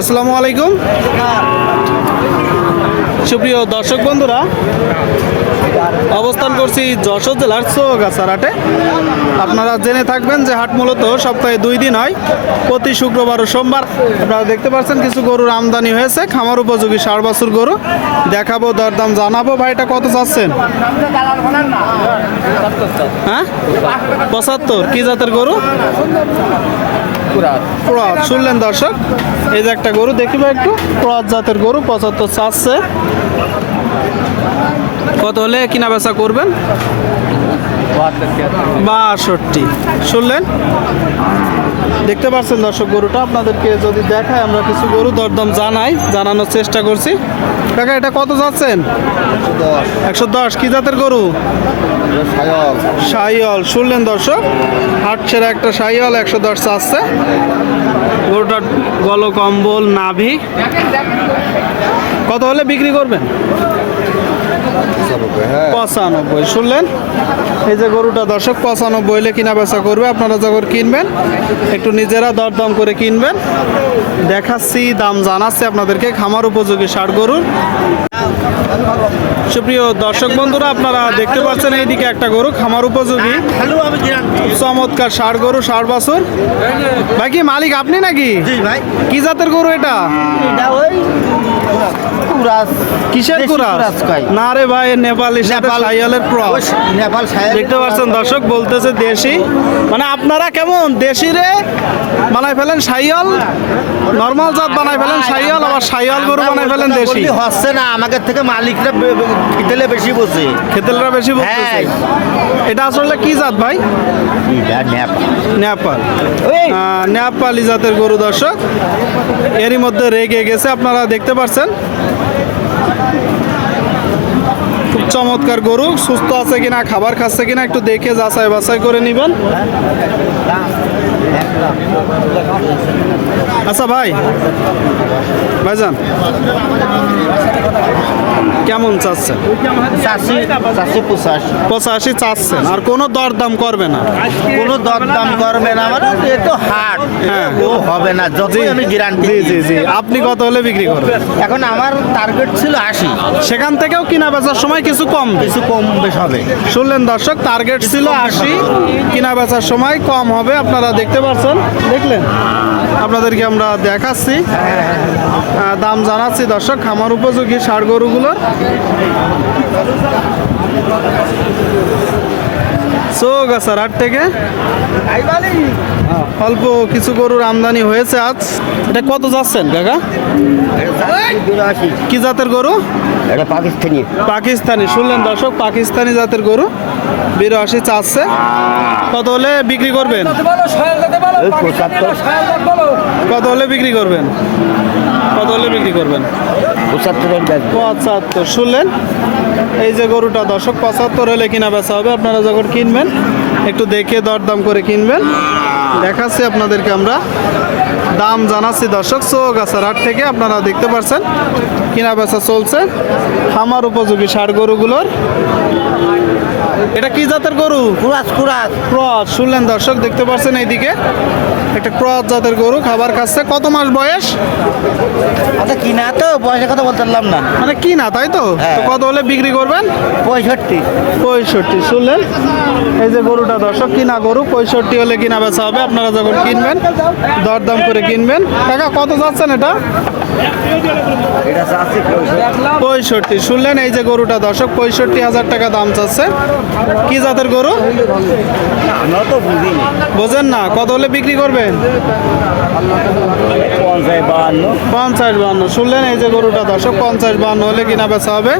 আসসালামু আলাইকুম সুপ্রিয় দর্শক বন্ধুরা, অবস্থান করছি যশোর জেলার চৌগাছার হাটে। আপনারা জেনে থাকবেন যে হাট মূলত সপ্তাহে 2 দিন হয়, প্রতি শুক্রবার ও সোমবার। আপনারা দেখতে পাচ্ছেন কিছু গরুর আমদানি হয়েছে, খামার উপযোগী 60 বছর গরু দেখাবো, দরদাম জানাবো। ভাইটা কত চাচ্ছেন? হ্যাঁ 75। কি জাতের গরু? ক্রস। শুনলেন দর্শক, এই যে একটা গরু দেখিব একটু, ক্রস জাতের গরু 75 চাচ্ছে। কত হলে কিনা বেচা করবেন? 62। শুনলেন, দেখতে পাচ্ছেন দর্শক গরুটা। আপনাদেরকে যদি দেখায়, আমরা কিছু গরু দরদাম জানানোর চেষ্টা করছি। কাকা এটা কত যাচ্ছেন? 110। কি জাতের গরু? শাহিওয়াল। শুনলেন দর্শক, হাটছেড়া একটা শাহিওয়াল 110 চাচ্ছে। গরুটার গল কম্বল নাভি। কত হলে বিক্রি করবেন? 95। শুনলেন, এই যে গরুটা দর্শক 95 হলে কিনা বেচা করবে। আপনারা যখন কিনবেন একটু নিজেরা দরদাম করে কিনবেন। দেখাচ্ছি, দাম জানাচ্ছি আপনাদেরকে। খামার উপযোগী 60 গরুর। সুপ্রিয় দর্শক বন্ধুরা, আপনারা দেখতে পাচ্ছেন এইদিকে একটা গরু খামার উপযোগী চমৎকার 60 গরু, 60 বছর। ভাই কি মালিক আপনি নাকি? কি জাতের গরু এটা? কিসের কুরাস? না রে ভাই, নেপালি শাহিওয়ালের ক্রস। দেখতে পাচ্ছেন দর্শক, বলতেছে দেশি। মানে আপনারা কেমন দেশি রে বানাই ফেলেন শাহিওয়াল, নরমাল জাত বানাই ফেলেন শাহিওয়াল, আবার শাহিওয়াল গরু বানাই ফেলেন দেশি। হচ্ছে না, আমাদের থেকে মালিকরা খেতেলে বেশি বসে, খেতেলরা বেশি বলতেছে। এটা আসলে কি জাত ভাই? নেপাল। নেপালি জাতের গরু দর্শক, এরই মধ্যে রেগে গেছে। আপনারা দেখতে পাচ্ছেন, খুব চমৎকার গরু। সুস্থ আছে কিনা, খাবার খাচ্ছে কিনা একটু দেখে যাচাই বাছাই করে নেবেন। আচ্ছা ভাইজান কেমন চাচ্ছেন? 85 চাচ্ছেন, আর কোনো দরদাম করবে না? কোনো দরদাম করবে না, মানে এ তো হাট, হ্যাঁ ও হবে না, যতই আমি গ্যারান্টি। জি। আপনি কত হলে বিক্রি করবেন? এখন আমার টার্গেট ছিল 80। সেখান থেকেও কিনা বেচার সময় কিছু কম বেশ হবে। শুনলেন দর্শক, টার্গেট ছিল 80, কিনা বেচার সময় কম হবে। আপনারা দেখতে পাচ্ছেন, দেখলেন? আপনাদেরকে আমরা দেখাচ্ছি, দাম জানাচ্ছি দর্শক খামার উপযোগী 60 গরুগুলোর। চৌগাছার হাট থেকে অল্প কিছু গরুর আমদানি হয়েছে আজ। এটা কত যাচ্ছেন কাকা? কি জাতের গরু? এটা পাকিস্তানি। শুনলেন দর্শক, পাকিস্তানি জাতের গরু 82 চাচ্ছে। কত হলে বিক্রি করবেন? কত হলে বিক্রি করবেন? 75। শুনলেন, এই যে গরুটা দর্শক 75 হলে কিনা বেচা হবে। আপনারা যখন কিনবেন একটু দেখে দরদাম করে কিনবেন। দেখাচ্ছি আপনাদেরকে, আমরা দাম জানাচ্ছি দর্শক চৌগাছার হাট থেকে। আপনারা দেখতে পাচ্ছেন কিনা বেচা চলছে খামার উপযোগী 60 গরুগুলোর। এটা কি জাতের গরু? ক্রস। শুনলেন দর্শক, দেখতে পাচ্ছেন এইদিকে একটা ক্রস জাতের গরু খাবার খাচ্ছে। কত মাস বয়স? আচ্ছা, কিনা তো বয়সের কথা বলতে পারলাম না, মানে কিনা, তাই তো? তো কত হলে বিক্রি করবেন? 65। শুনলেন, এই যে গরুটা দর্শক কিনা গরু, 65 হলে কিনা বেচা হবে। আপনারা যখন কিনবেন দরদাম করে কিনবেন। কাকা কত যাচ্ছেন এটা? 65। শুনলেন, এই যে গরুটা দর্শক 65,000 টাকা দাম চাচ্ছে। কি জাতের গরু? বোঝেন না, কত হলে বিক্রি করবেন? 50-52। শুনলেন, এই যে গরুটা দর্শক 50-52 হলে কিনা বেচা হবে।